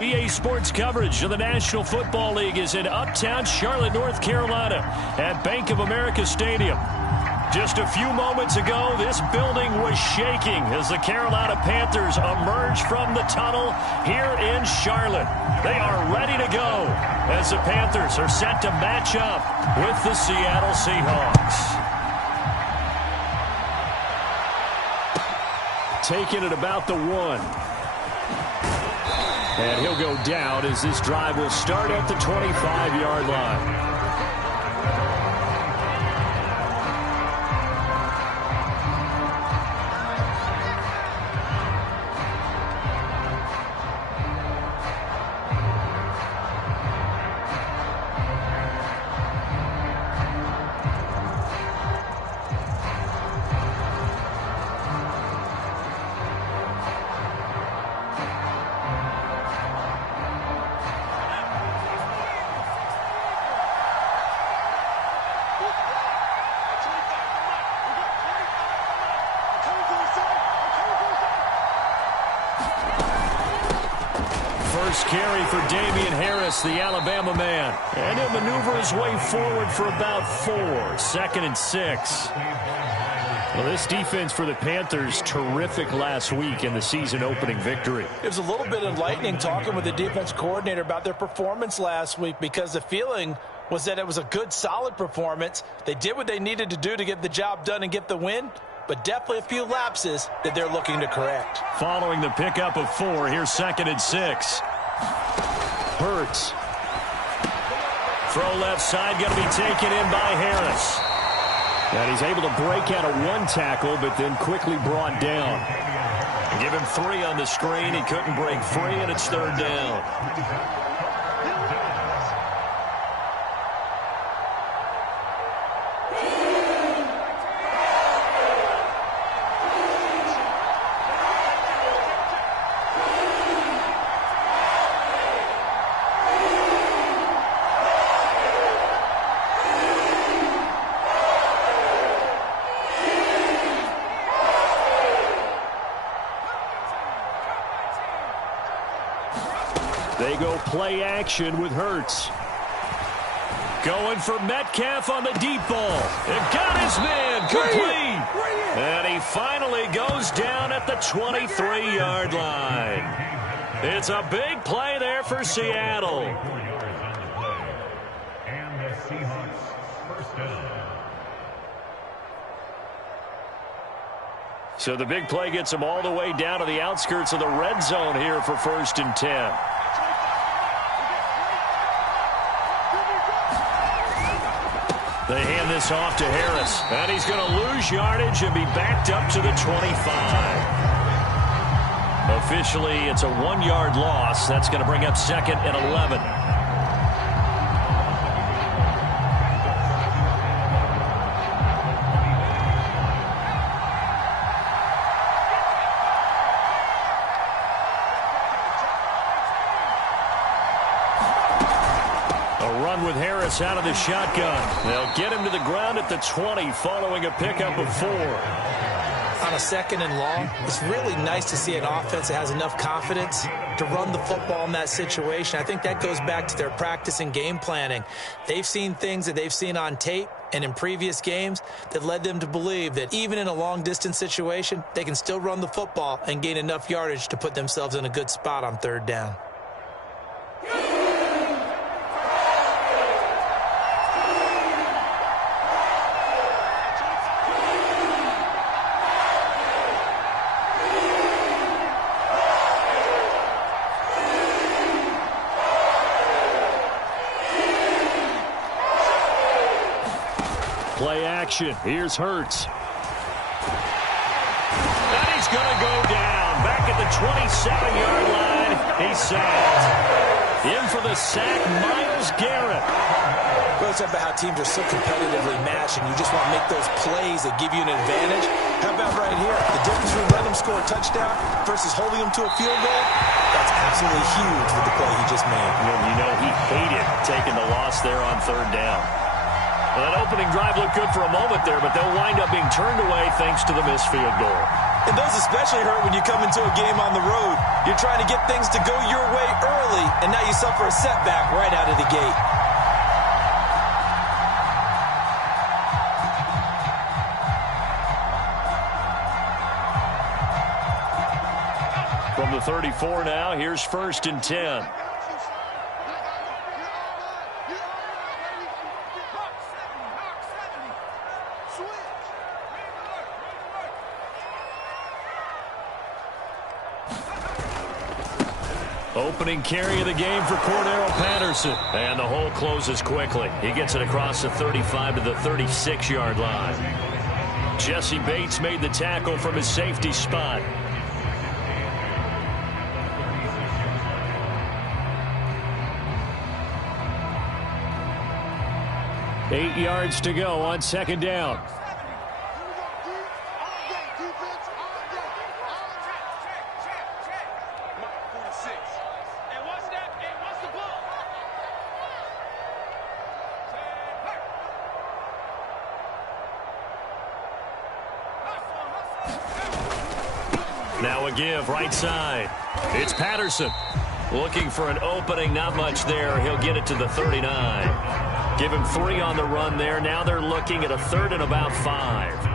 EA Sports coverage of the National Football League is in uptown Charlotte, North Carolina at Bank of America Stadium. Just a few moments ago, this building was shaking as the Carolina Panthers emerged from the tunnel here in Charlotte. They are ready to go as the Panthers are set to match up with the Seattle Seahawks. Taking it about the 1. And he'll go down as this drive will start at the 25-yard line. First carry for Damian Harris, the Alabama man. And he'll maneuver his way forward for about 4. 2nd and 6. Well, this defense for the Panthers, terrific last week in the season-opening victory. It was a little bit enlightening talking with the defense coordinator about their performance last week because the feeling was that it was a good, solid performance. They did what they needed to do to get the job done and get the win, but definitely a few lapses that they're looking to correct. Following the pickup of 4, here's 2nd and 6. Hurts. Throw left side, going to be taken in by Harris. And he's able to break out of 1 tackle, but then quickly brought down. Give him 3 on the screen. He couldn't break free, and it's 3rd down. They go play action with Hurts. Going for Metcalf on the deep ball. They've got his man complete. And he finally goes down at the 23-yard line. It's a big play there for Seattle. And the Seahawks first down. So the big play gets them all the way down to the outskirts of the red zone here for 1st and 10. They hand this off to Harris, and he's going to lose yardage and be backed up to the 25. Officially, it's a 1-yard loss. That's going to bring up 2nd and 11. With Harris out of the shotgun. They'll get him to the ground at the 20 following a pickup of 4. On a 2nd and long, it's really nice to see an offense that has enough confidence to run the football in that situation. I think that goes back to their practice and game planning. They've seen things that they've seen on tape and in previous games that led them to believe that even in a long-distance situation, they can still run the football and gain enough yardage to put themselves in a good spot on 3rd down. Play action. Here's Hurts. And he's going to go down. Back at the 27-yard line. He's sacked. In for the sack, Myles Garrett. Well, it's about how teams are so competitively matched, and you just want to make those plays that give you an advantage. How about right here? The difference between letting them score a touchdown versus holding them to a field goal, that's absolutely huge with the play he just made. You know he hated taking the loss there on 3rd down. Well, that opening drive looked good for a moment there, but they'll wind up being turned away thanks to the missed field goal. And those especially hurt when you come into a game on the road. You're trying to get things to go your way early, and now you suffer a setback right out of the gate. From the 34 now, here's 1st and 10. Opening carry of the game for Cordero Patterson. And the hole closes quickly. He gets it across the 35 to the 36-yard line. Jesse Bates made the tackle from his safety spot. Eight yards to go on 2nd down. Now a give right side. It's Patterson looking for an opening. Not much there. He'll get it to the 39. Give him 3 on the run there. Now they're looking at a 3rd and about 5.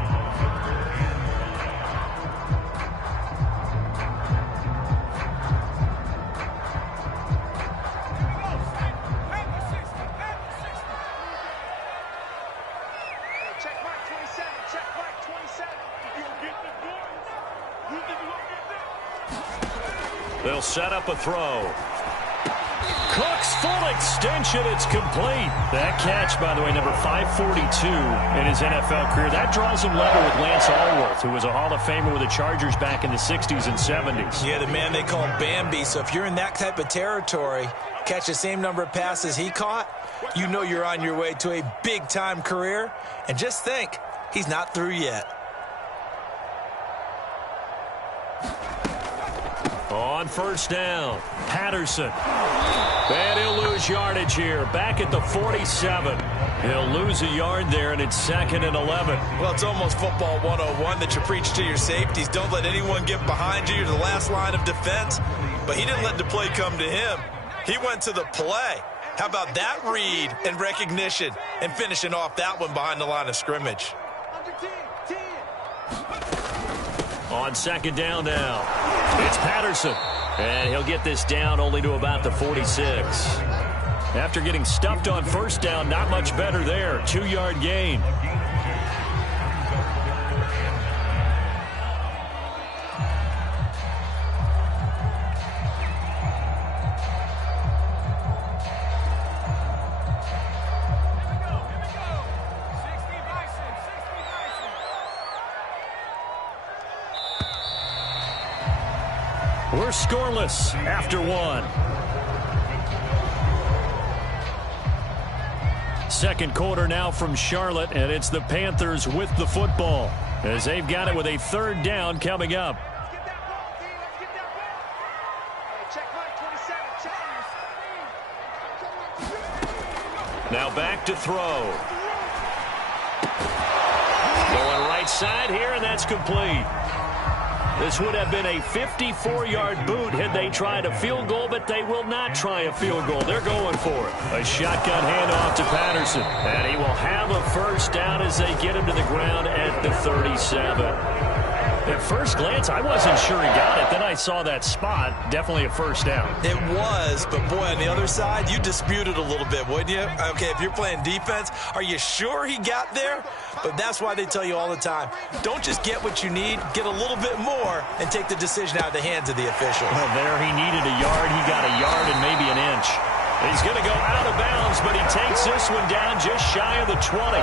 They'll set up a throw. Cook's full extension. It's complete. That catch, by the way, number 542 in his NFL career. That draws him level with Lance Allworth, who was a Hall of Famer with the Chargers back in the 60s and 70s. Yeah, the man they call Bambi. So if you're in that type of territory, catch the same number of passes he caught, you know you're on your way to a big-time career. And just think, he's not through yet. On 1st down, Patterson. And he'll lose yardage here. Back at the 47. He'll lose a yard there, and it's 2nd and 11. Well, it's almost football 101 that you preach to your safeties. Don't let anyone get behind you. You're the last line of defense. But he didn't let the play come to him. He went to the play. How about that read and recognition and finishing off that one behind the line of scrimmage? On 2nd down now, it's Patterson. And he'll get this down only to about the 46. After getting stuffed on 1st down, not much better there. 2-yard gain. We're scoreless after 1. 2nd quarter now from Charlotte, and it's the Panthers with the football as they've got it with a 3rd down coming up. Now back to throw. Going right side here, and that's complete. This would have been a 54-yard boot had they tried a field goal, but they will not try a field goal. They're going for it. A shotgun handoff to Patterson, and he will have a 1st down as they get him to the ground at the 37. At first glance, I wasn't sure he got it. Then I saw that spot. Definitely a 1st down. It was, but boy, on the other side, you disputed a little bit, wouldn't you? Okay, if you're playing defense, are you sure he got there? But that's why they tell you all the time, don't just get what you need, get a little bit more, and take the decision out of the hands of the official. Well, there he needed a yard. He got a yard and maybe an inch. He's going to go out of bounds, but he takes this one down just shy of the 20.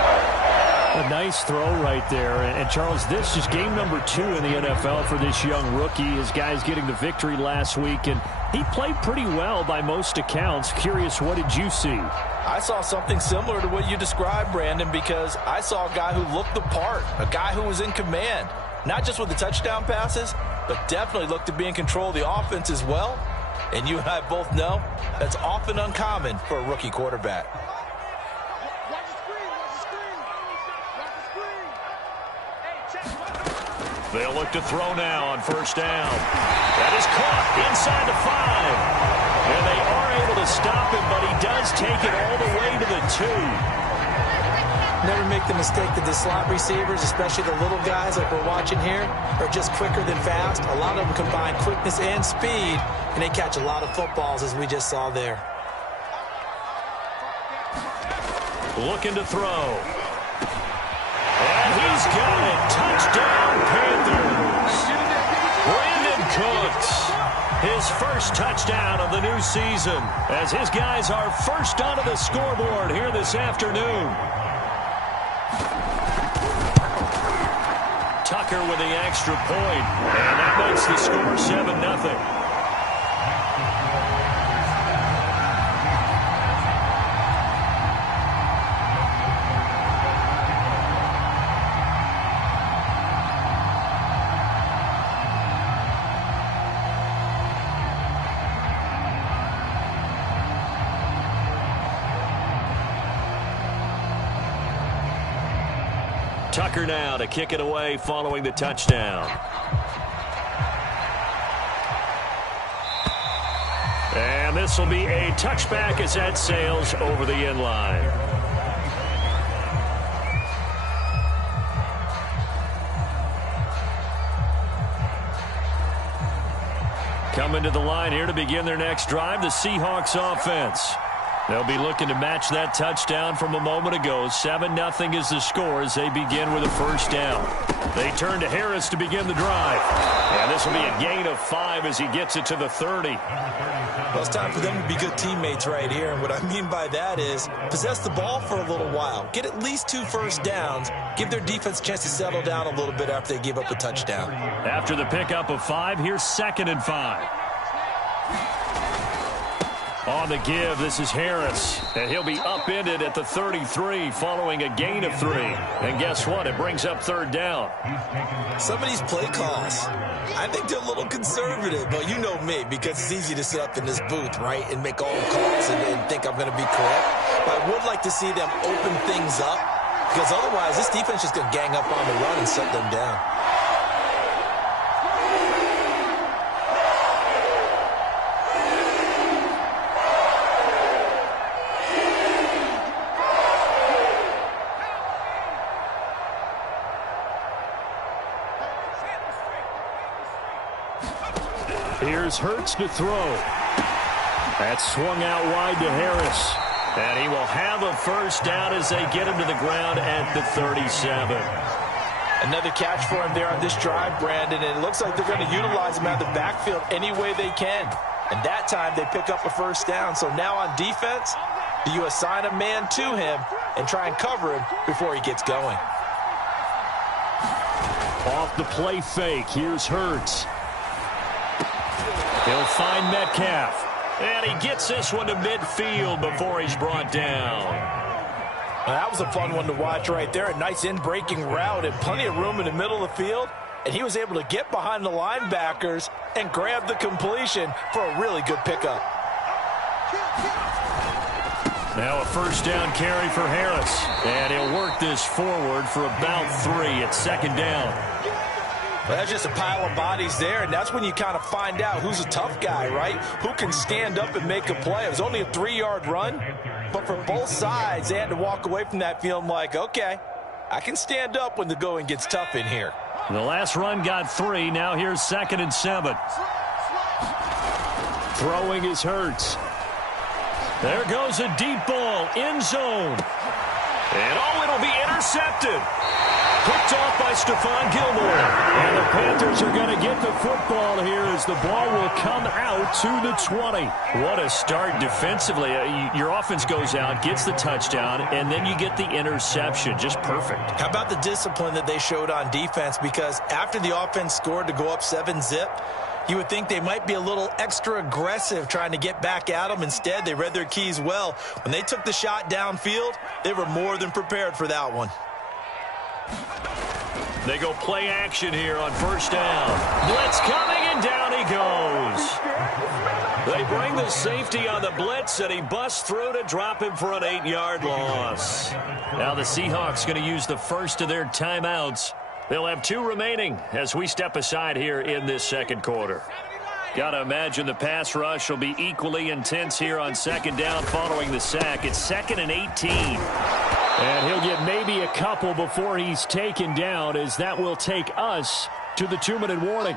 A nice throw right there. And Charles, this is game number 2 in the NFL for this young rookie. His guys getting the victory last week, and he played pretty well by most accounts. Curious, what did you see? I saw something similar to what you described, Brandon, because I saw a guy who looked the part, a guy who was in command, not just with the touchdown passes, but definitely looked to be in control of the offense as well. And you and I both know that's often uncommon for a rookie quarterback. They'll look to throw now on first down. That is caught inside the 5. And they are able to stop him, but he does take it all the way to the 2. Never make the mistake that the slot receivers, especially the little guys like we're watching here, are just quicker than fast. A lot of them combine quickness and speed, and they catch a lot of footballs, as we just saw there. Looking to throw. And he's got it. Touchdown, Panthers. Brandon Cooks, his first touchdown of the new season, as his guys are first onto the scoreboard here this afternoon. Tucker with the extra point, and that makes the score 7-0. Tucker now to kick it away following the touchdown. And this will be a touchback as that sails over the end line. Coming to the line here to begin their next drive, the Seahawks offense. They'll be looking to match that touchdown from a moment ago. 7-0 is the score as they begin with a first down. They turn to Harris to begin the drive. And this will be a gain of 5 as he gets it to the 30. Well, it's time for them to be good teammates right here. And what I mean by that is possess the ball for a little while. Get at least 2 first downs. Give their defense a chance to settle down a little bit after they give up a touchdown. After the pickup of 5, here's 2nd and 5. On the give, this is Harris, and he'll be upended at the 33 following a gain of 3. And guess what? It brings up 3rd down. Some of these play calls, I think they're a little conservative. But you know me, because it's easy to sit up in this booth, right, and make all the calls and think I'm going to be correct. But I would like to see them open things up, because otherwise this defense is going to gang up on the run and shut them down. Here's Hurts to throw. That's swung out wide to Harris. And he will have a first down as they get him to the ground at the 37. Another catch for him there on this drive, Brandon, and it looks like they're going to utilize him out of the backfield any way they can. And that time they pick up a first down. So now on defense, do you assign a man to him and try and cover him before he gets going? Off the play fake, here's Hurts. He'll find Metcalf. And he gets this one to midfield before he's brought down. Well, that was a fun one to watch right there. A nice in-breaking route and plenty of room in the middle of the field. And he was able to get behind the linebackers and grab the completion for a really good pickup. Now a first down carry for Harris. And he'll work this forward for about 3 at 2nd down. Well, that's just a pile of bodies there, and that's when you kind of find out who's a tough guy, right? Who can stand up and make a play. It was only a 3-yard run, but for both sides, they had to walk away from that feeling like, okay, I can stand up when the going gets tough in here. The last run got 3. Now here's 2nd and 7. Throwing is Hurts. There goes a deep ball, end zone. And oh, it'll be intercepted. Picked off by Stephon Gilmore. And the Panthers are going to get the football here as the ball will come out to the 20. What a start defensively. Your offense goes out, gets the touchdown, and then you get the interception. Just perfect. How about the discipline that they showed on defense? Because after the offense scored to go up 7-zip, you would think they might be a little extra aggressive trying to get back at them. Instead, they read their keys well. When they took the shot downfield, they were more than prepared for that one. They go play action here on first down. Blitz coming, and down he goes. They bring the safety on the blitz, and he busts through to drop him for an 8-yard loss. Now the Seahawks going to use the first of their timeouts They'll have 2 remaining as we step aside here in this second quarter. Got to imagine the pass rush will be equally intense here on second down following the sack. It's 2nd and 18. And he'll get maybe a couple before he's taken down, as that will take us to the 2-minute warning.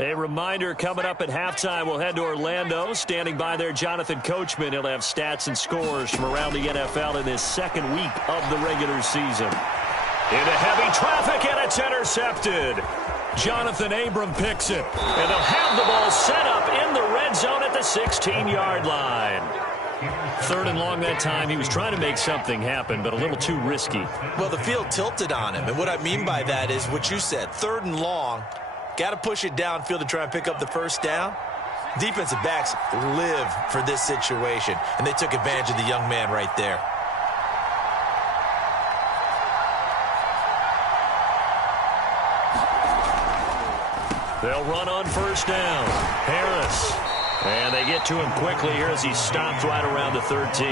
A reminder, coming up at halftime, we'll head to Orlando. Standing by there, Jonathan Coachman. He'll have stats and scores from around the NFL in this second week of the regular season. Into heavy traffic, and it's intercepted. Jonathan Abram picks it, and they'll have the ball set up in the red zone at the 16-yard line. 3rd and long that time. He was trying to make something happen, but a little too risky. Well, the field tilted on him, and what I mean by that is what you said, 3rd and long. Got to push it downfield to try and pick up the first down. Defensive backs live for this situation, and they took advantage of the young man right there. They'll run on first down. Harris. And they get to him quickly here as he stopped right around the 13.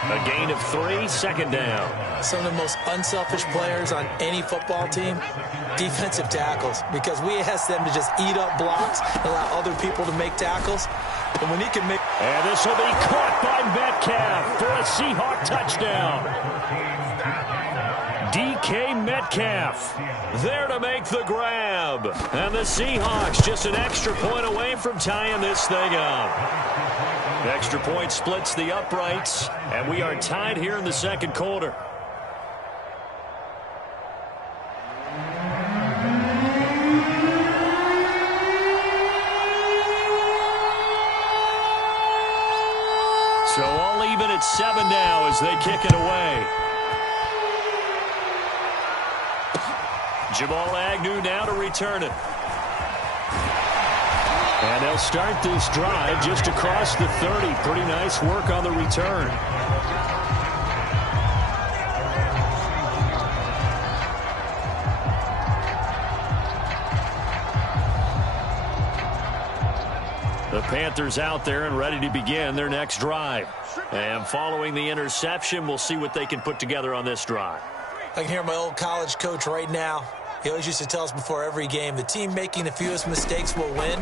A gain of 3, second down. Some of the most unselfish players on any football team, defensive tackles, because we ask them to just eat up blocks and allow other people to make tackles. And when he can make... And this will be caught by Metcalf for a Seahawk touchdown. DK Metcalf there to make the grab. And the Seahawks just an extra point away from tying this thing up. Extra point splits the uprights, and we are tied here in the second quarter. So all even at 7 now as they kick it away. Jamal Agnew now to return it. And they'll start this drive just across the 30. Pretty nice work on the return. The Panthers out there and ready to begin their next drive. And following the interception, we'll see what they can put together on this drive. I can hear my old college coach right now. He always used to tell us before every game, the team making the fewest mistakes will win.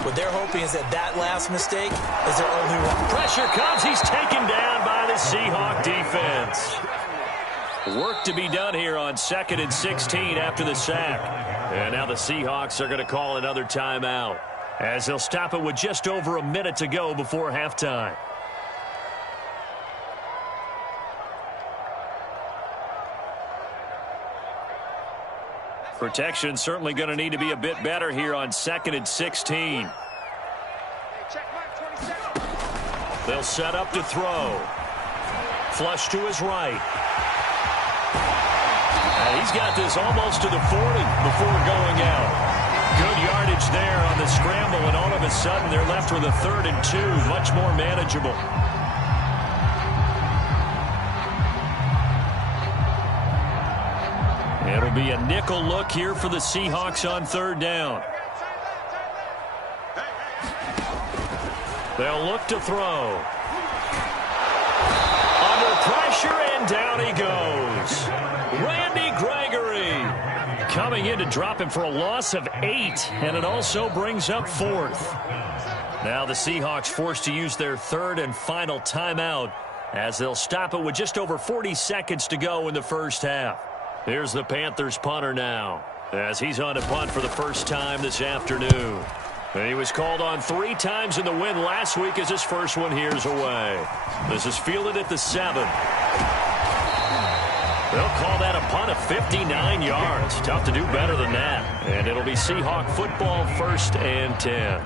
What they're hoping is that last mistake is their only one. Pressure comes. He's taken down by the Seahawk defense. Work to be done here on 2nd and 16 after the sack. And now the Seahawks are going to call another timeout, as they'll stop it with just over a minute to go before halftime. Protection certainly going to need to be a bit better here on 2nd and 16. They'll set up to throw. Flush to his right. And he's got this almost to the 40 before going out. Good yardage there on the scramble, and all of a sudden they're left with a 3rd and 2, much more manageable. It'll be a nickel look here for the Seahawks on 3rd down. They'll look to throw. Under pressure, and down he goes. Randy Gregory coming in to drop him for a loss of 8, and it also brings up 4th. Now the Seahawks forced to use their 3rd and final timeout, as they'll stop it with just over 40 seconds to go in the first half. Here's the Panthers punter now, as he's on a punt for the first time this afternoon. And he was called on 3 times in the win last week, as his first one here's away. This is fielded at the 7. They'll call that a punt of 59 yards. Tough to do better than that. And it'll be Seahawk football, 1st and 10.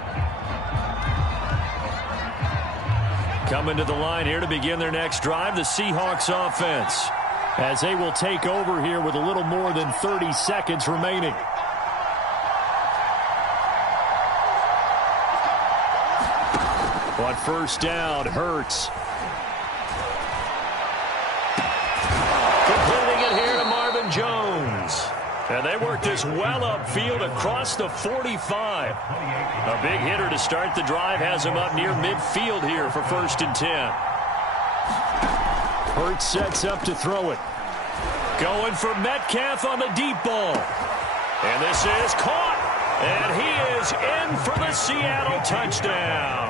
Coming to the line here to begin their next drive, the Seahawks offense, as they will take over here with a little more than 30 seconds remaining. On first down, Hurts. Completing it here to Marvin Jones. And they work this well upfield across the 45. A big hitter to start the drive has him up near midfield here for 1st and 10. Hurts sets up to throw it. Going for Metcalf on the deep ball. And this is caught. And he is in for the Seattle touchdown.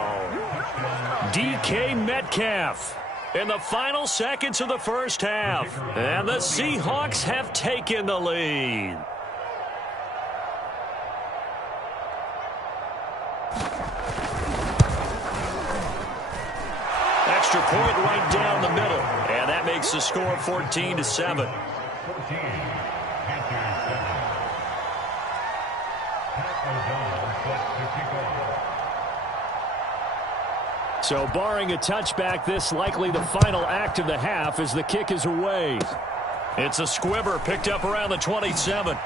DK Metcalf in the final seconds of the first half. And the Seahawks have taken the lead. Extra point right down the middle. And that makes the score 14-7. So barring a touchback, this likely the final act of the half as the kick is away. It's a squibber picked up around the 27.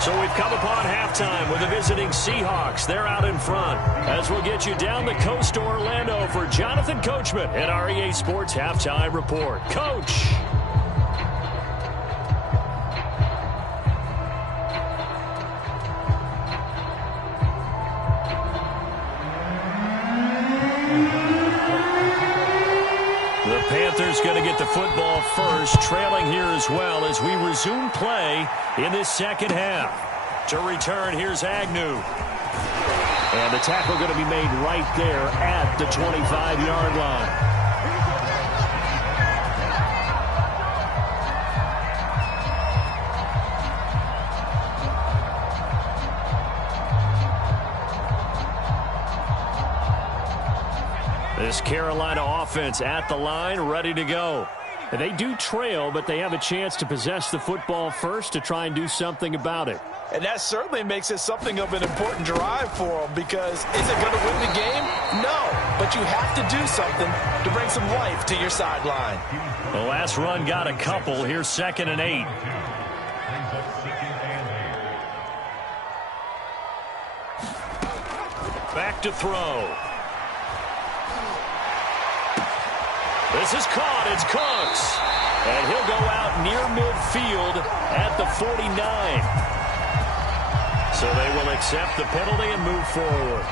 So we've come upon halftime with the visiting Seahawks. They're out in front. As we'll get you down the coast to Orlando for Jonathan Coachman at our EA Sports Halftime Report. Coach. The Panthers going to get the football first, trailing here as well as we resume play in this second half. To return, here's Agnew. And the tackle going to be made right there at the 25-yard line. This Carolina offense at the line, ready to go. And they do trail, but they have a chance to possess the football first to try and do something about it. And that certainly makes it something of an important drive for them, because is it going to win the game? No, but you have to do something to bring some life to your sideline. The last run got a couple. Here's 2nd and 8. Back to throw. This is caught. It's Cooks. And he'll go out near midfield at the 49. So they will accept the penalty and move forward.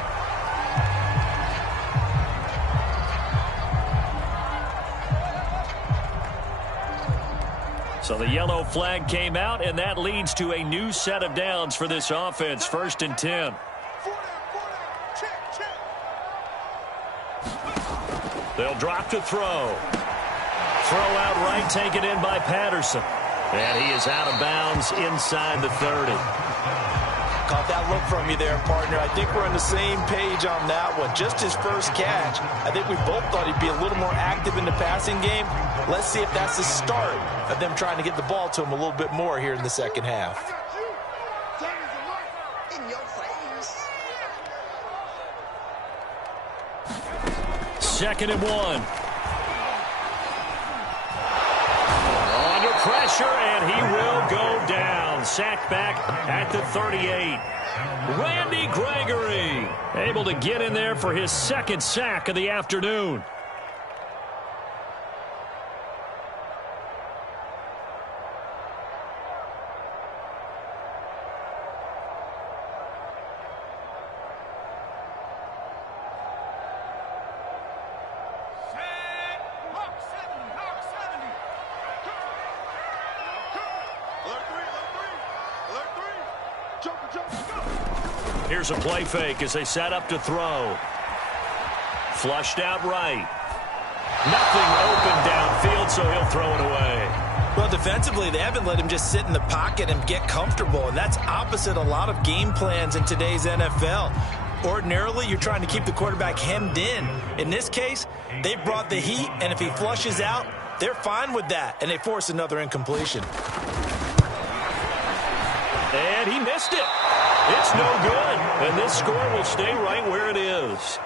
So the yellow flag came out, and that leads to a new set of downs for this offense. 1st and 10. They'll drop to throw. Throw out right, taken in by Patterson. And he is out of bounds inside the 30. Caught that look from you there, partner. I think we're on the same page on that one. Just his first catch. I think we both thought he'd be a little more active in the passing game. Let's see if that's the start of them trying to get the ball to him a little bit more here in the second half. 2nd and 1. Under pressure, and he will go down. Sacked back at the 38. Randy Gregory able to get in there for his 2nd sack of the afternoon. Here's a play fake as they set up to throw. Flushed out right. Nothing open downfield, so he'll throw it away. Well, defensively, they haven't let him just sit in the pocket and get comfortable, and that's opposite a lot of game plans in today's NFL. Ordinarily, you're trying to keep the quarterback hemmed in. In this case, they brought the heat, and if he flushes out, they're fine with that, and they force another incompletion. And he missed it. It's no good, and this score will stay right where it is.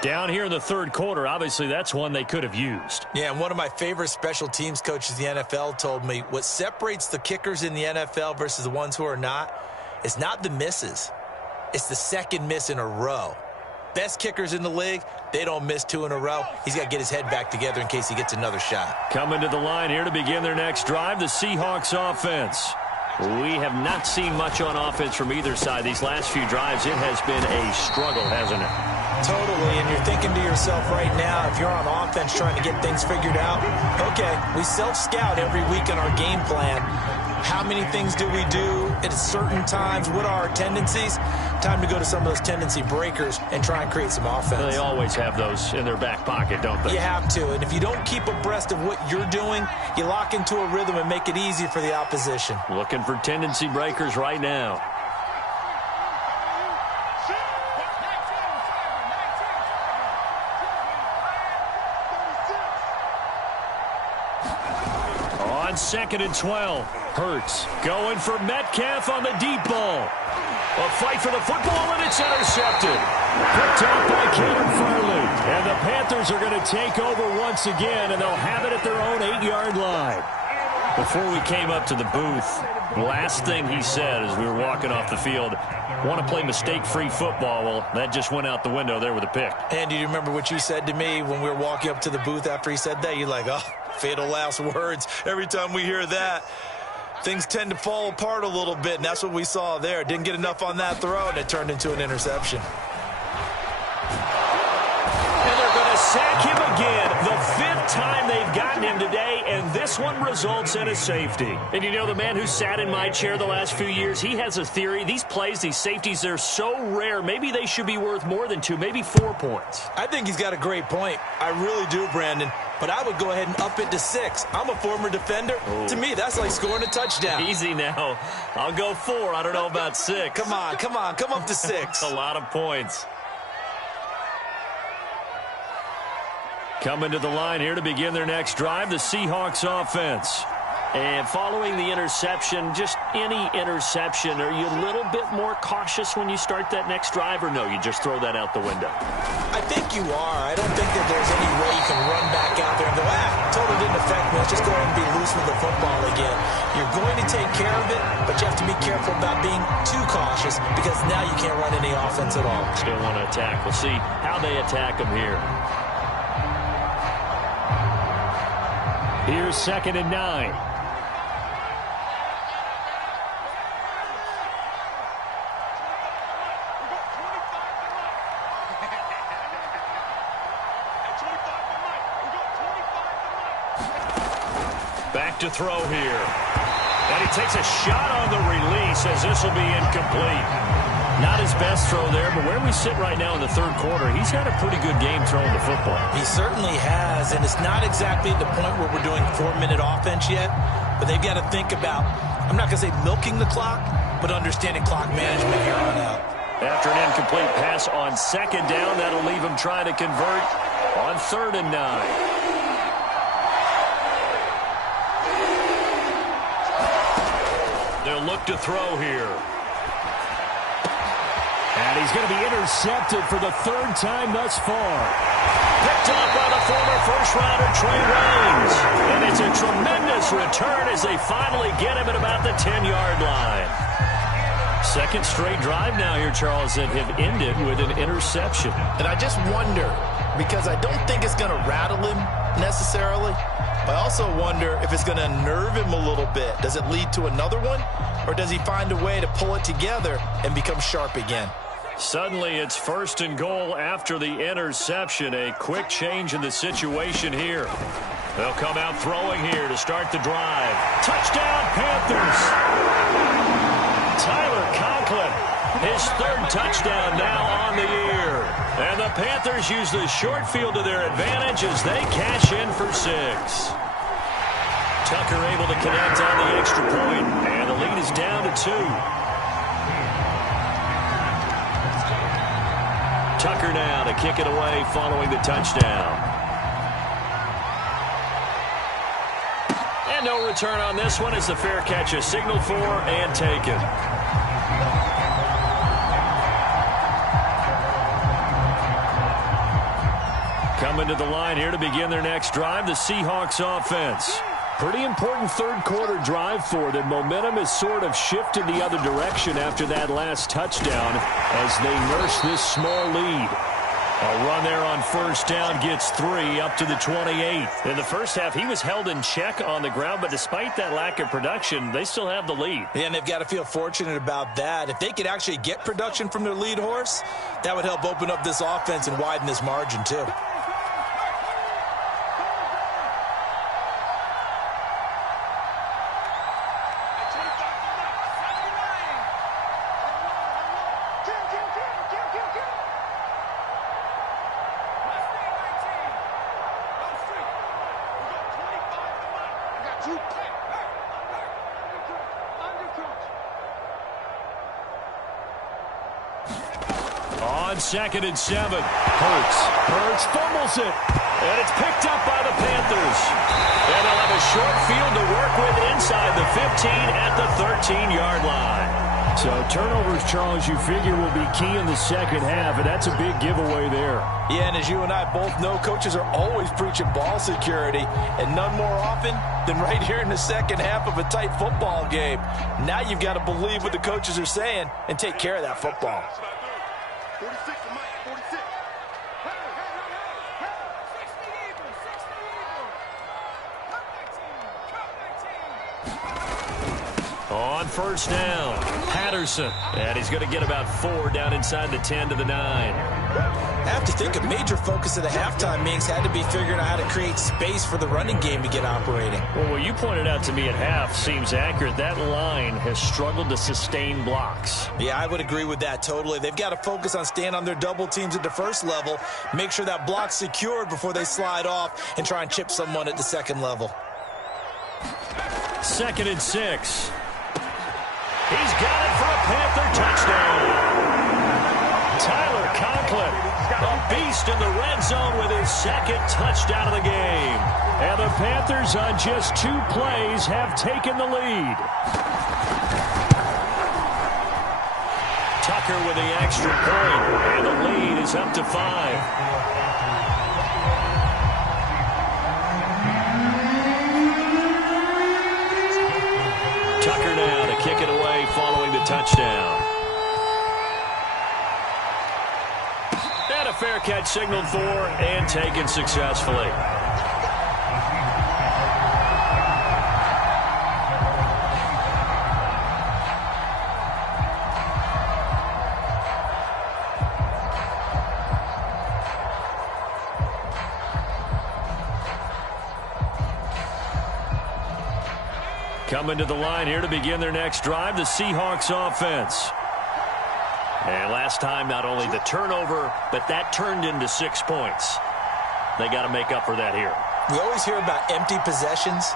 Down here in the 3rd quarter, obviously that's one they could have used. Yeah, and one of my favorite special teams coaches in the NFL told me what separates the kickers in the NFL versus the ones who are not is not the misses. It's the 2nd miss in a row. Best kickers in the league, they don't miss 2 in a row. He's got to get his head back together in case he gets another shot. Coming to the line here to begin their next drive, the Seahawks offense. We have not seen much on offense from either side. These last few drives, it has been a struggle, hasn't it? Totally, and you're thinking to yourself right now, if you're on offense trying to get things figured out, okay, we self-scout every week in our game plan. How many things do we do at certain times? What are our tendencies? Time to go to some of those tendency breakers and try and create some offense. They always have those in their back pocket, don't they? You have to, and if you don't keep abreast of what you're doing, you lock into a rhythm and make it easy for the opposition. Looking for tendency breakers right now. On 2nd and 12, Hurts going for Metcalf on the deep ball. A fight for the football, and it's intercepted. Picked off by Caleb Farley. And the Panthers are going to take over once again, and they'll have it at their own 8-yard line. Before we came up to the booth, last thing he said as we were walking off the field, want to play mistake-free football. Well, that just went out the window there with a pick. And do you remember what you said to me when we were walking up to the booth after he said that? You're like, oh, fatal last words. Every time we hear that, things tend to fall apart a little bit, and that's what we saw there. Didn't get enough on that throw, and it turned into an interception. And they're going to sack him again. The 5th time they've gotten him today, and this one results in a safety. And you know, the man who sat in my chair the last few years, he has a theory. These plays, these safeties, they're so rare. Maybe they should be worth more than 2, maybe 4 points. I think he's got a great point. I really do, Brandon. But I would go ahead and up it to 6. I'm a former defender. Ooh. To me, that's like scoring a touchdown. Easy now. I'll go 4. I don't know about 6. Come on. Come up to 6. A lot of points. Coming to the line here to begin their next drive, the Seahawks offense. And following the interception, just any interception, are you a little bit more cautious when you start that next drive, or no, you just throw that out the window? I think you are. I don't think that there's any way you can run back out there and go, totally didn't affect me. Let's just go ahead and be loose with the football again. You're going to take care of it, but you have to be careful about being too cautious because now you can't run any offense at all. Still want to attack. We'll see how they attack them here. Here's 2nd and 9. Back to throw here. And he takes a shot on the release as this will be incomplete. Not his best throw there, but where we sit right now in the 3rd quarter, he's had a pretty good game throwing the football. He certainly has, and it's not exactly at the point where we're doing 4-minute offense yet, but they've got to think about, I'm not going to say milking the clock, but understanding clock management here on out. After an incomplete pass on 2nd down, that'll leave him trying to convert on 3rd and 9. They'll look to throw here. And he's going to be intercepted for the 3rd time thus far. Picked up by the former first-rounder Trey Waynes. And it's a tremendous return as they finally get him at about the 10-yard line. 2nd straight drive now here, Charles, that have ended with an interception. And I just wonder, because I don't think it's going to rattle him necessarily, I also wonder if it's going to nerve him a little bit. Does it lead to another one? Or does he find a way to pull it together and become sharp again? Suddenly it's 1st and goal after the interception. A quick change in the situation here. They'll come out throwing here to start the drive. Touchdown, Panthers! Tyler Conklin, his 3rd touchdown now on the year. And the Panthers use the short field to their advantage as they cash in for 6. Tucker able to connect on the extra point, and the lead is down to 2. Tucker now to kick it away following the touchdown. And no return on this one as the fair catch is signaled for and taken. Coming to the line here to begin their next drive, the Seahawks offense. Pretty important 3rd quarter drive for them. Momentum has sort of shifted the other direction after that last touchdown as they nurse this small lead. A run there on first down gets 3 up to the 28. In the first half, he was held in check on the ground, but despite that lack of production, they still have the lead. Yeah, and they've got to feel fortunate about that. If they could actually get production from their lead horse, that would help open up this offense and widen this margin too. On 2nd and 7. Hurts fumbles it. And it's picked up by the Panthers. And they'll have a short field to work with inside the 15 at the 13-yard line. So turnovers, Charles, you figure will be key in the second half, and that's a big giveaway there. Yeah, and as you and I both know, coaches are always preaching ball security, and none more often than right here in the second half of a tight football game. Now you've got to believe what the coaches are saying and take care of that football. 46 to Mike, 46. On first down, Patterson. And he's going to get about 4 down inside the 10 to the 9. I have to think a major focus of the halftime meetings had to be figuring out how to create space for the running game to get operating. Well, what you pointed out to me at half seems accurate. That line has struggled to sustain blocks. Yeah, I would agree with that totally. They've got to focus on staying on their double teams at the first level, make sure that block's secured before they slide off and try and chip someone at the second level. 2nd and 6. He's got it for a Panther touchdown. Tyler Conklin, a beast in the red zone with his 2nd touchdown of the game. And the Panthers on just 2 plays have taken the lead. Tucker with the extra point, and the lead is up to 5. Tucker now to kick it away following the touchdown. And a fair catch signaled for and taken successfully. Coming to the line here to begin their next drive, the Seahawks offense. And last time, not only the turnover, but that turned into 6 points. They got to make up for that here. We always hear about empty possessions,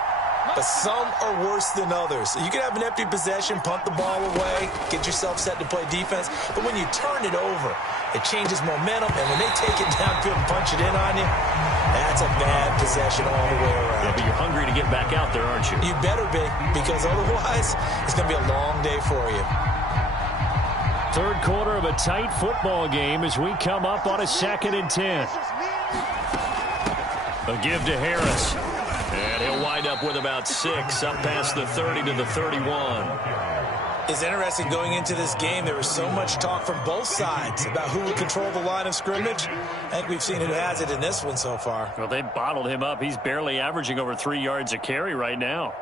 but some are worse than others. You can have an empty possession, punt the ball away, get yourself set to play defense, but when you turn it over, it changes momentum, and when they take it downfield and punch it in on you, that's a bad possession all the way around. Yeah, but you're hungry to get back out there, aren't you? You better be, because otherwise, it's going to be a long day for you. Third quarter of a tight football game as we come up on a 2nd and 10. A give to Harris. And he'll wind up with about 6 up past the 30 to the 31. It's interesting going into this game. There was so much talk from both sides about who would control the line of scrimmage. I think we've seen who has it in this one so far. Well, they bottled him up. He's barely averaging over 3 yards a carry right now.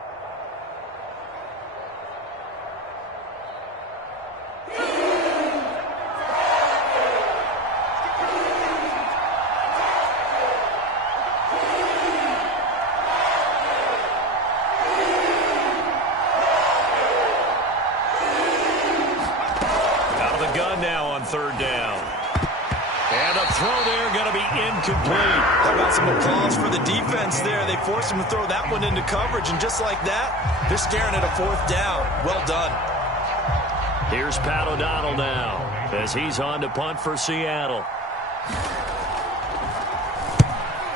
Third down. And a throw there going to be incomplete. How about some applause for the defense there? They forced him to throw that one into coverage, and just like that, they're staring at a 4th down. Well done. Here's Pat O'Donnell now as he's on to punt for Seattle.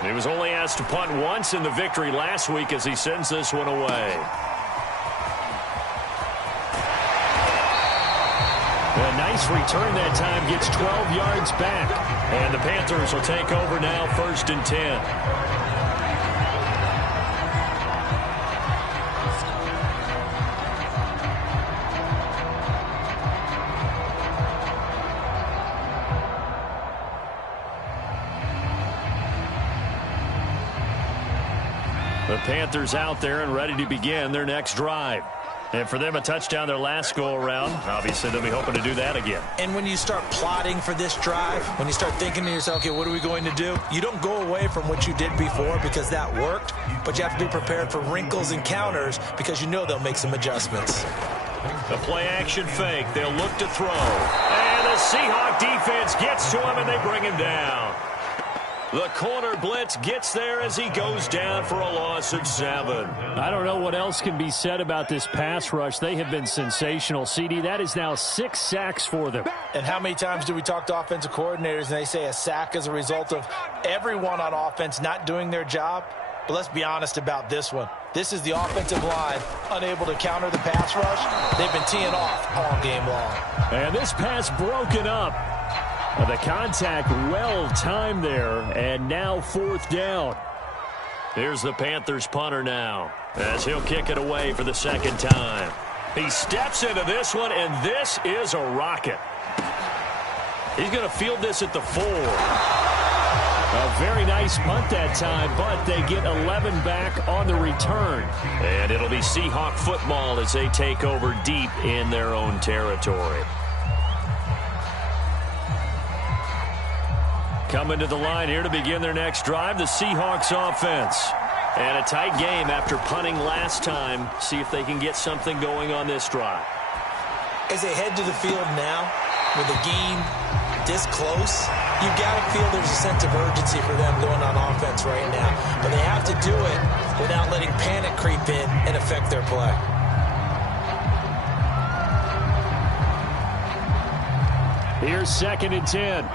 He was only asked to punt once in the victory last week as he sends this one away. A nice return that time, gets 12 yards back. And the Panthers will take over now, 1st and 10. Panthers out there and ready to begin their next drive. And for them, a touchdown their last go-around. Obviously, they'll be hoping to do that again. And when you start plotting for this drive, when you start thinking to yourself, okay, what are we going to do? You don't go away from what you did before because that worked, but you have to be prepared for wrinkles and counters because you know they'll make some adjustments. The play-action fake. They'll look to throw. And the Seahawk defense gets to him, and they bring him down. The corner blitz gets there as he goes down for a loss of 7. I don't know what else can be said about this pass rush. They have been sensational, CD. That is now 6 sacks for them. And how many times do we talk to offensive coordinators and they say a sack is a result of everyone on offense not doing their job? But let's be honest about this one. This is the offensive line unable to counter the pass rush. They've been teeing off all game long. And this pass broken up. The contact well-timed there, and now 4th down. Here's the Panthers punter now, as he'll kick it away for the second time. He steps into this one, and this is a rocket. He's going to field this at the 4. A very nice punt that time, but they get 11 back on the return. And it'll be Seahawk football as they take over deep in their own territory. Coming to the line here to begin their next drive, the Seahawks offense. And a tight game after punting last time. See if they can get something going on this drive. As they head to the field now, with the game this close, you've got to feel there's a sense of urgency for them going on offense right now. But they have to do it without letting panic creep in and affect their play. Here's 2nd and 10.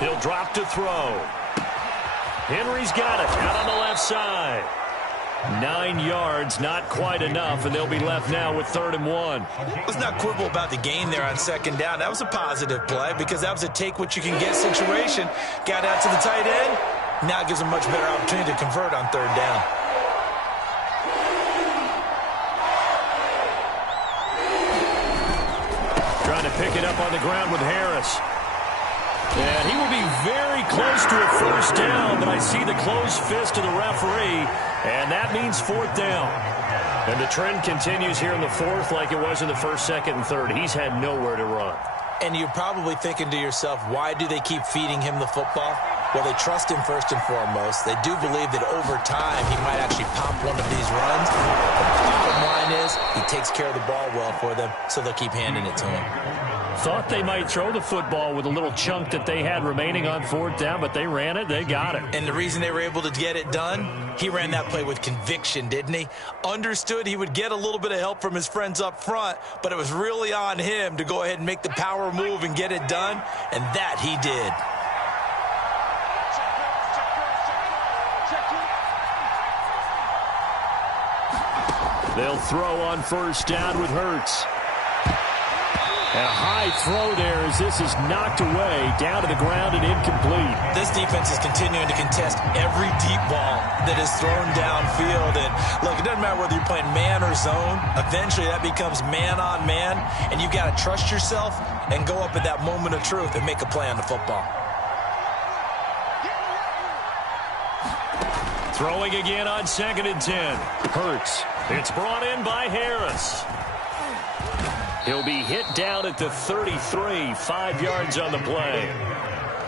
He'll drop to throw. Henry's got it out on the left side. 9 yards, not quite enough, and they'll be left now with 3rd and 1. Let's not quibble about the gain there on 2nd down. That was a positive play because that was a take-what-you-can-get situation. Got out to the tight end. Now it gives them much better opportunity to convert on 3rd down. Trying to pick it up on the ground with Harris. And he will be very close to a 1st down, but I see the closed fist of the referee, and that means 4th down. And the trend continues here in the 4th like it was in the 1st, 2nd, and 3rd. He's had nowhere to run. And you're probably thinking to yourself, why do they keep feeding him the football? Well, they trust him first and foremost. They do believe that over time he might actually pop one of these runs. But the bottom line is he takes care of the ball well for them, so they'll keep handing it to him. Thought they might throw the football with a little chunk that they had remaining on 4th down, but they ran it. They got it. And the reason they were able to get it done, he ran that play with conviction, didn't he? Understood he would get a little bit of help from his friends up front, but it was really on him to go ahead and make the power move and get it done, and that he did. They'll throw on 1st down with Hurts. And a high throw there as this is knocked away, down to the ground and incomplete. This defense is continuing to contest every deep ball that is thrown downfield. And look, it doesn't matter whether you're playing man or zone. Eventually that becomes man on man, and you've got to trust yourself and go up at that moment of truth and make a play on the football. Throwing again on 2nd and 10. Hurts. It's brought in by Harris. He'll be hit down at the 33, 5 yards on the play.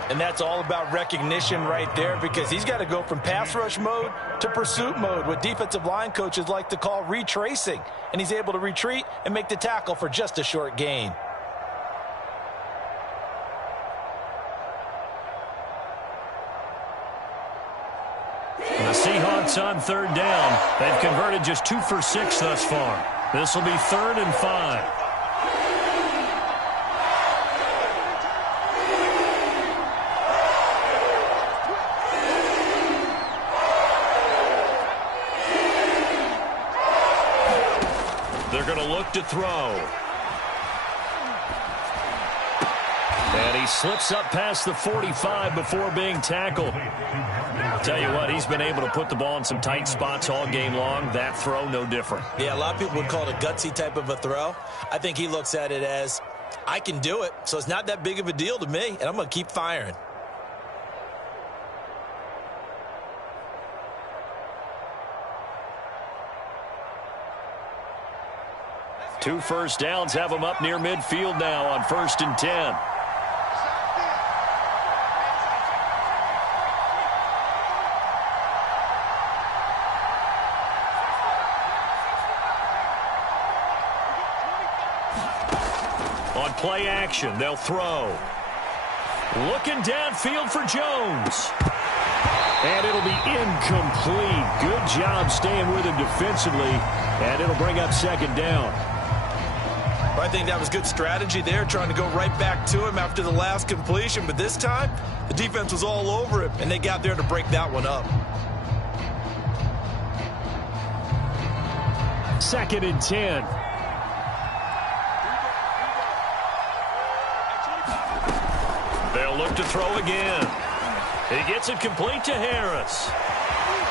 And that's all about recognition right there because he's got to go from pass rush mode to pursuit mode, what defensive line coaches like to call retracing. And he's able to retreat and make the tackle for just a short gain. And the Seahawks on 3rd down. They've converted just 2 for 6 thus far. This will be 3rd and 5. They're going to look to throw. And he slips up past the 45 before being tackled. Tell you what, he's been able to put the ball in some tight spots all game long. That throw, no different. Yeah, a lot of people would call it a gutsy type of a throw. I think he looks at it as, I can do it, so it's not that big of a deal to me, and I'm going to keep firing. Two first downs have them up near midfield now on 1st and 10. On play action, they'll throw. Looking downfield for Jones. And it'll be incomplete. Good job staying with him defensively, and it'll bring up 2nd down. I think that was good strategy there, trying to go right back to him after the last completion. But this time, the defense was all over him, and they got there to break that one up. 2nd and 10. They'll look to throw again. He gets it complete to Harris.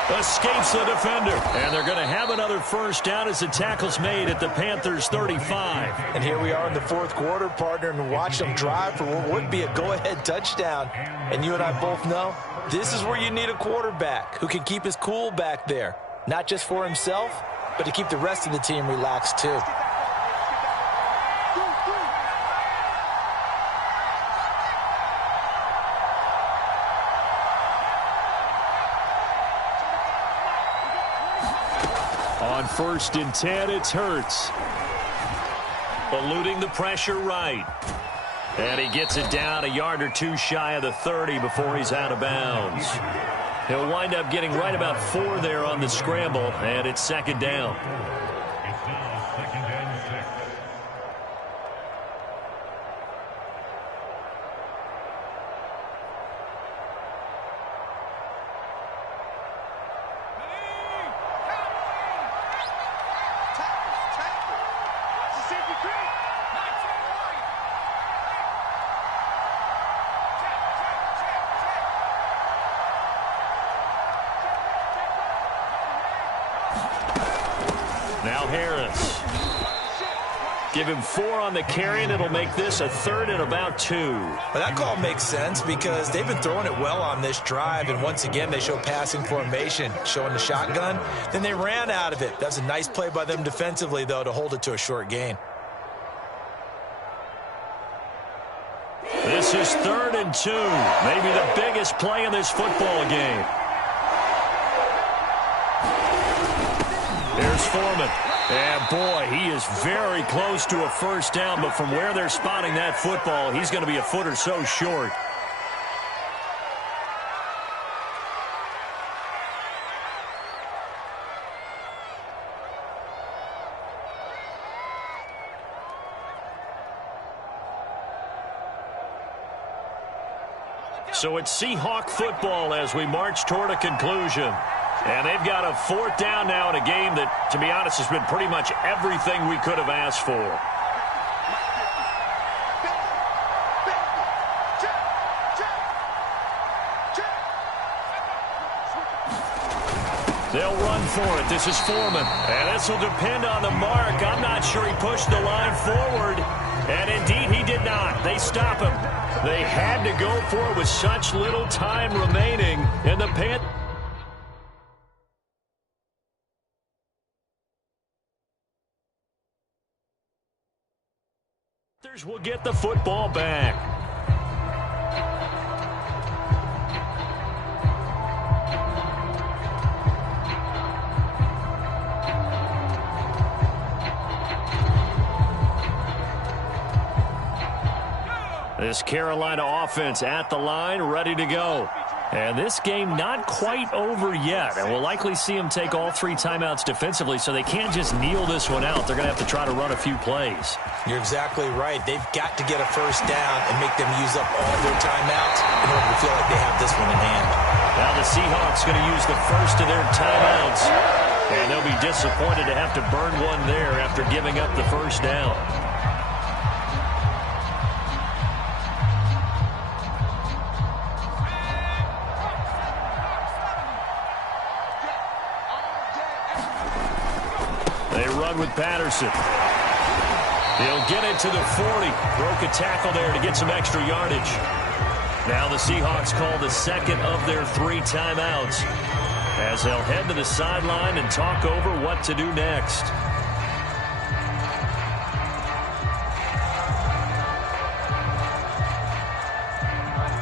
Escapes the defender. And they're going to have another first down as the tackle's made at the Panthers' 35. And here we are in the 4th quarter, partner, and watch them drive for what would be a go-ahead touchdown. And you and I both know this is where you need a quarterback who can keep his cool back there. Not just for himself, but to keep the rest of the team relaxed too. On 1st and 10, it's Hurts. Eluding the pressure right. And he gets it down a yard or two shy of the 30 before he's out of bounds. He'll wind up getting right about 4 there on the scramble, and it's 2nd down. Now Harris. Give him 4 on the carry, and it'll make this a 3rd and about 2. Well, that call makes sense because they've been throwing it well on this drive, and once again they show passing formation, showing the shotgun. Then they ran out of it. That's a nice play by them defensively, though, to hold it to a short gain. This is 3rd and 2, maybe the biggest play in this football game. Here's Foreman. And, boy, he is very close to a first down, but from where they're spotting that football, he's going to be a foot or so short. So it's Seahawk football as we march toward a conclusion. And they've got a 4th down now in a game that, to be honest, has been pretty much everything we could have asked for. They'll run for it. This is Foreman. And this will depend on the mark. I'm not sure he pushed the line forward. And indeed, he did not. They stop him. They had to go for it with such little time remaining. And the Panthers will get the football back. This Carolina offense at the line, ready to go. And this game not quite over yet. And we'll likely see them take all 3 timeouts defensively, so they can't just kneel this one out. They're going to have to try to run a few plays. You're exactly right. They've got to get a first down and make them use up all their timeouts in order to feel like they have this one in hand. Now the Seahawks going to use the first of their timeouts. And they'll be disappointed to have to burn one there after giving up the first down. They run with Patterson. He'll get it to the 40. Broke a tackle there to get some extra yardage. Now the Seahawks call the second of their 3 timeouts as they'll head to the sideline and talk over what to do next.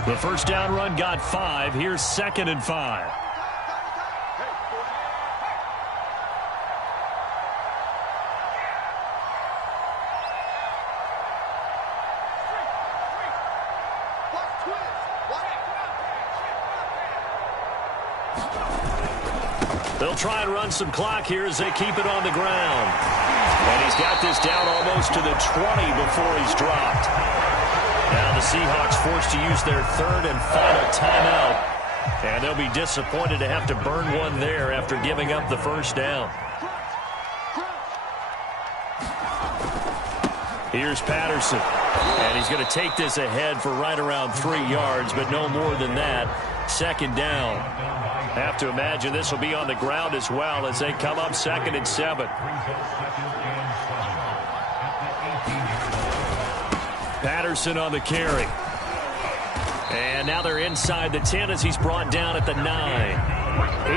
The first down run got 5. Here's 2nd and 5. They'll try and run some clock here as they keep it on the ground. And he's got this down almost to the 20 before he's dropped. Now the Seahawks forced to use their 3rd and final timeout. And they'll be disappointed to have to burn one there after giving up the first down. Here's Patterson. And he's going to take this ahead for right around 3 yards, but no more than that. 2nd down. Have to imagine this will be on the ground as well as they come up 2nd and 7. Patterson on the carry. And now they're inside the 10 as he's brought down at the 9.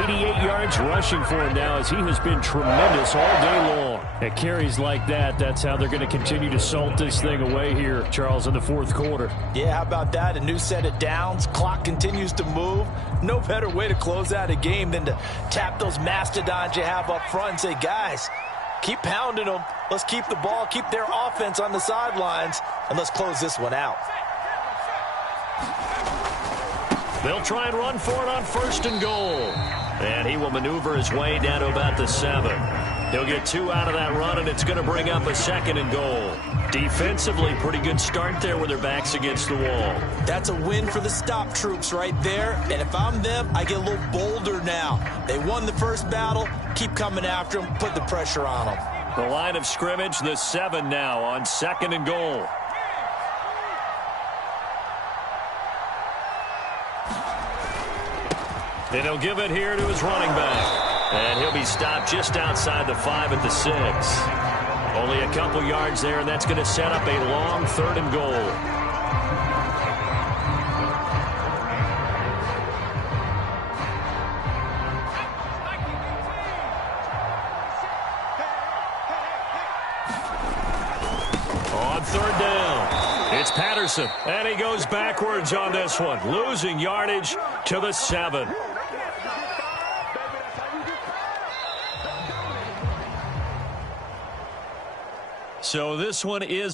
88 yards rushing for him now as he has been tremendous all day long. At carries like that, that's how they're going to continue to salt this thing away here, Charles, in the 4th quarter. Yeah, how about that? A new set of downs. Clock continues to move. No better way to close out a game than to tap those mastodons you have up front and say, guys, keep pounding them. Let's keep the ball, keep their offense on the sidelines, and let's close this one out. They'll try and run for it on 1st and goal. And he will maneuver his way down to about the 7. He'll get 2 out of that run, and it's going to bring up a 2nd and goal. Defensively, pretty good start there with their backs against the wall. That's a win for the stop troops right there. And if I'm them, I get a little bolder now. They won the first battle. Keep coming after them. Put the pressure on them. The line of scrimmage, the 7 now on 2nd and goal. And he'll give it here to his running back. And he'll be stopped just outside the 5 at the 6. Only a couple yards there, and that's going to set up a long 3rd and goal. On 3rd down, it's Patterson, and he goes backwards on this one, losing yardage to the 7. So this one is